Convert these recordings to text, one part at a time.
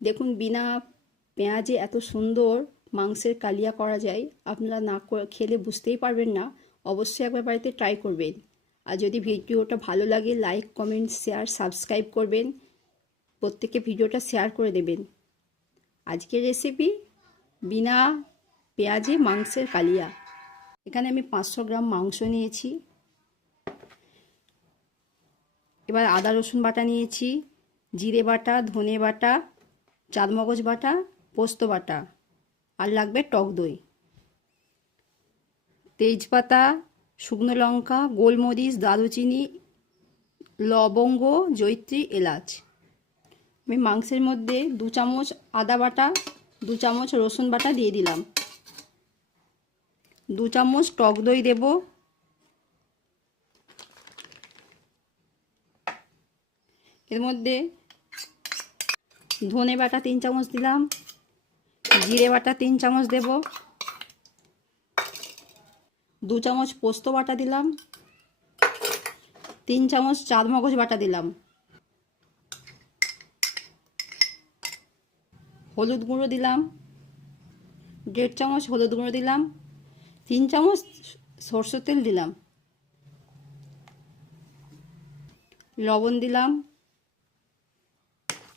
দেখুন, বিনা পেঁয়াজে এত সুন্দর মাংসের কালিয়া করা যায়, আপনারা না খেলে বুঝতেই পারবেন না। অবশ্যই একবার বাড়িতে ট্রাই করবেন। আর যদি ভিডিওটা ভালো লাগে লাইক কমেন্ট শেয়ার সাবস্ক্রাইব করবেন। প্রত্যেকে ভিডিওটা শেয়ার করে দেবেন। আজকের রেসিপি বিনা পেঁয়াজে মাংসের কালিয়া। এখানে আমি পাঁচশো গ্রাম মাংস নিয়েছি। এবার আদা রসুন বাটা নিয়েছি, জিরে বাটা, ধনে বাটা চারমগজ বাটা, পোস্ত বাটা আর লাগবে টক দই। তেজপাতা, শুকনো লঙ্কা, গোলমরিচ, দারুচিনি, লবঙ্গ জৈত্রী এলাচ। আমি মাংসের মধ্যে দু চামচ আদা বাটা, দু চামচ রসুন বাটা দিয়ে দিলাম। দু চামচ টক দই দেব। এর মধ্যে ধনে বাটা তিন চামচ দিলাম, জিরে বাটা তিন চামচ দেব, দু চামচ পোস্ত বাটা দিলাম, তিন চামচ চার মগজ বাটা দিলাম। হলুদ গুঁড়ো দিলাম, দেড় চামচ হলুদ গুঁড়ো দিলাম, তিন চামচ সরষের তেল দিলাম। লবণ দিলাম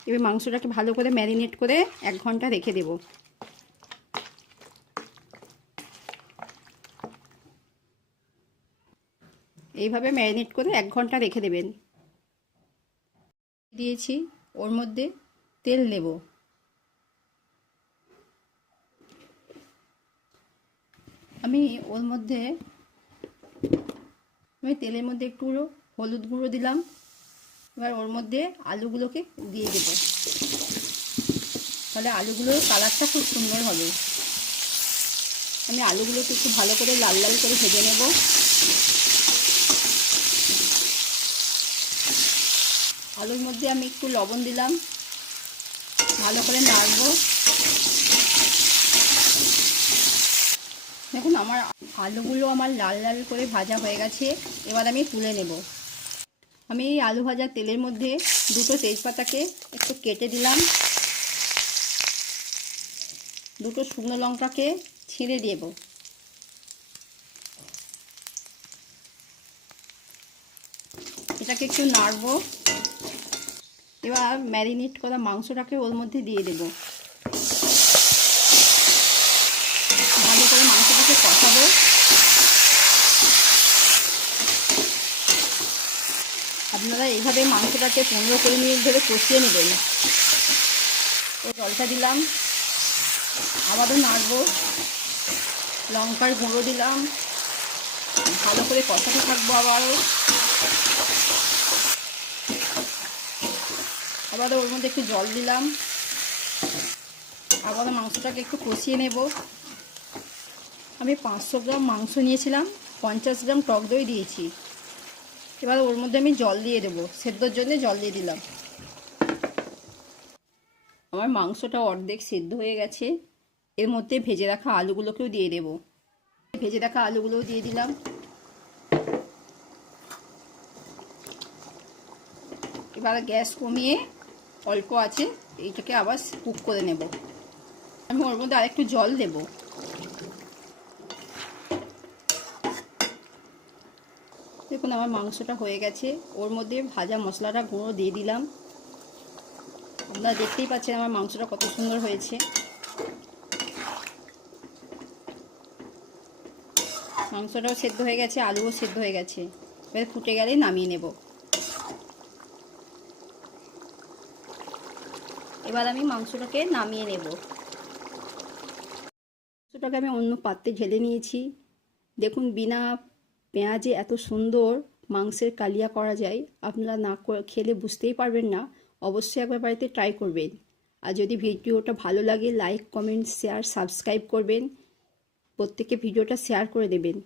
এবার মাংসটাকে ভালো করে ম্যারিনেট করে এক ঘণ্টা রেখে দেব। এইভাবে ম্যারিনেট করে এক ঘণ্টা রেখে দেবেন। দিয়েছি, ওর মধ্যে তেল নেব। আমি ওর মধ্যে, আমি তেলের মধ্যে একটু হলুদ গুঁড়ো দিলাম। এবার ওর মধ্যে আলুগুলোকে দিয়ে দেব। তাহলে আলুগুলোর কালারটা খুব সুন্দর হবে। আমি আলুগুলোকে একটু ভালো করে লাল লাল করে ভেজে নেব। আলুর মধ্যে আমি একটু লবণ দিলাম। ভালো করে নাড়বো। দেখুন, আমার আলুগুলো আমার লাল লাল করে ভাজা হয়ে গেছে। এবার আমি তুলে নেব। আমি এই আলু ভাজা তেলের মধ্যে দুটো তেজপাতাকে একটু কেটে দিলাম। দুটো শুকনো লঙ্কাকে ছিঁড়ে দেব। এটাকে একটু নাড়বো। এবার ম্যারিনেট করা মাংসটাকে ওর মধ্যে দিয়ে দেব। ভালো করে মাংসটাকে কষাবো। আপনারা এইভাবে মাংসটাকে পনেরো কুড়ি মিনিট ধরে কষিয়ে নেবেন। ও জলটা দিলাম, আবারও নাড়বো। লঙ্কার গুঁড়ো দিলাম, ভালো করে কষাতে থাকব আবারও। আবারও ওর মধ্যে একটু জল দিলাম। আবারও মাংসটাকে একটু কষিয়ে নেব। আমি পাঁচশো গ্রাম মাংস নিয়েছিলাম, পঞ্চাশ গ্রাম টক দই দিয়েছি। এবার ওর মধ্যে আমি জল দিয়ে দেবো, সেদ্ধর জন্য জল দিয়ে দিলাম। আমার মাংসটা অর্ধেক সেদ্ধ হয়ে গেছে, এর মধ্যে ভেজে রাখা আলুগুলোকেও দিয়ে দেব। ভেজে রাখা আলুগুলোও দিয়ে দিলাম। এবার গ্যাস কমিয়ে অল্প আছে, এইটাকে আবার কুক করে নেব। আমি ওর মধ্যে আরেকটু জল দেবো। দেখুন, আমার মাংসটা হয়ে গেছে। ওর মধ্যে ভাজা মশলাটা গুঁড়ো দিয়ে দিলাম। আপনারা দেখতেই পাচ্ছেন আমার মাংসটা কত সুন্দর হয়েছে। মাংসটাও সেদ্ধ হয়ে গেছে, আলুও সেদ্ধ হয়ে গেছে। এবার ফুটে গেলে নামিয়ে নেব। এবার আমি মাংসটাকে নামিয়ে নেব। মাংসটাকে আমি অন্য পাত্রে ঢেলে নিয়েছি। দেখুন, বিনা পেঁয়াজে এত সুন্দর মাংসের কালিয়া করা যায়, আপনারা না খেলে বুঝতেই পারবেন না। অবশ্যই একবার বাড়িতে ট্রাই করবেন। আর যদি ভিডিওটা ভালো লাগে লাইক কমেন্ট শেয়ার সাবস্ক্রাইব করবেন। প্রত্যেকে ভিডিওটা শেয়ার করে দেবেন।